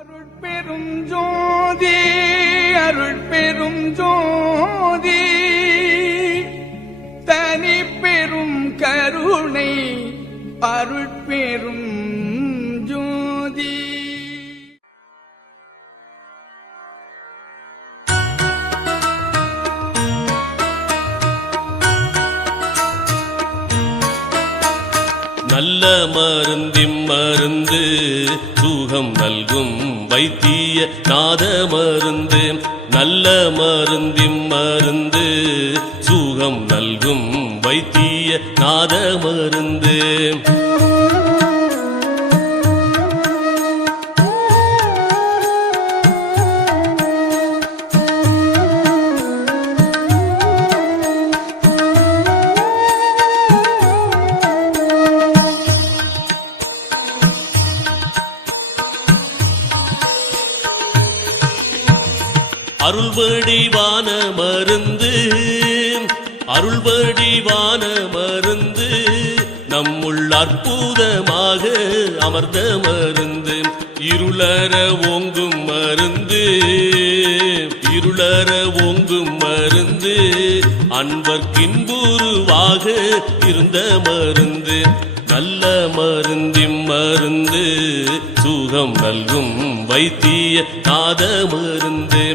அருட்பெரும் ஜோதி அருட்பெரும் ஜோதி தனி பெரும் கருணை அருட்பெரும் ஜோதி. நல்ல மருந்து சுகம் நல்கும் வைத்திய நாத மருந்து. நல்ல மருந்து சுகம் நல்கும் வைத்திய நாத மருந்து. அருள்வடிவான மருந்து அருள்வடிவான மருந்து நம்முள் அற்புதமாக அமர்ந்த மருந்து. இருளற ஓங்கும் மருந்து இருளற ஓங்கும் மருந்து அன்பர்க்கின்புருவாக இருந்த மருந்து. நல்ல மருந்து சுகம் நல்கும் வைத்திய நாத மருந்து.